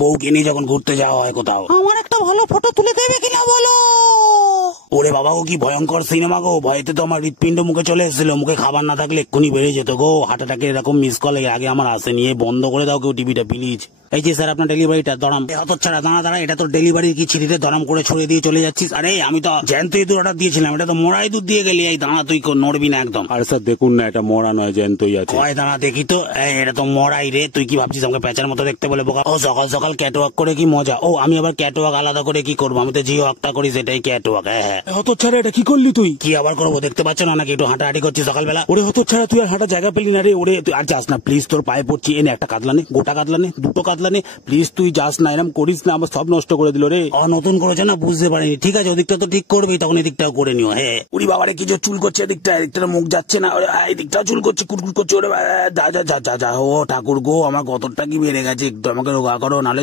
বউকে নিয়ে যখন ঘুরতে যাওয়া হয় কোথাও। আমার একটা ভালো ফটো তুলে দেবে কিনা বলো? ওরে বাবা গো, কি ভয়ঙ্কর সিনেমা গো, ভয়েতে তো আমার হৃৎপিণ্ড মুখে চলে এসেছিল। মুখে খাবার না থাকলে এক্ষুনি বেড়ে যেত গো। হার্ট অ্যাটাকের এরকম মিস কল আগে আমার আসেনি। বন্ধ করে দাও কেউ টিভিটা প্লিজ। এই যে স্যার আপনার ডেলিভারিটা। দরাম হতচ্ছাড়া, দাঁড়া, এটা তোর ডেলিভারির কি ছিঁড়িতে দরাম করে ছড়িয়ে দিয়ে চলে যাচ্ছিস? আরে আমি তো জ্যান্ত ইঁদুর অর্ডার দিয়েছিলাম, এটা তো মরাই দুধ দিয়ে গেলি। এই দাঁড়া, তুই নড়বি না একদম। আরে স্যার দেখুন না, এটা মরা নয়, জ্যান্তই আছে। কয় দাঁড়া দেখি তো। এটা তো মরাই রে। তুই কি ভাবছিস আমাকে প্যাঁচার মতো দেখতে বলে বোকা? ও সকাল সকাল ক্যাটওয়াক করে কি মজা। ও আমি আবার ক্যাটওয়াক আলাদা করে কি করবো? আমি তো যে ওয়াকটা করি সেটাই ক্যাটওয়াক। হ্যাঁ হতচ্ছাড়া, এটা কি করলি তুই? কি আবার করবো? দেখতে পাচ্ছ না নাকি একটু হাঁটাহাঁটি করছিস সকালবেলা? ওরে হতচ্ছাড়া, তুই আর হাঁটা জায়গা পেলি না রে। ওরে তুই আর যাস না প্লিজ, তোর পায়ে পড়ছি। এনে একটা কাতলা নে, গোটা কাতলা নে, দুটো কাতলা নে প্লিজ। তুই যাস না, এরম করিস না, আমার সব নষ্ট করে দিল রে। নতুন করেছে না, বুঝতে পারিনি। ঠিক আছে, ওদিকটা তো ঠিক করবেই, তখন এদিকটাও করে নিও। হ্যাঁ উড়ি বাবারে, কি যে চুল করছে এদিকটা, এদিকটা মুখ যাচ্ছে না, এদিকটাও চুল করছে, কুটকুট করছে। ওরে যা যা যা যা যা। ও ঠাকুর গো, আমার গতরটা কি বেড়ে গেছে, একটু আমাকে রোগা করো, নাহলে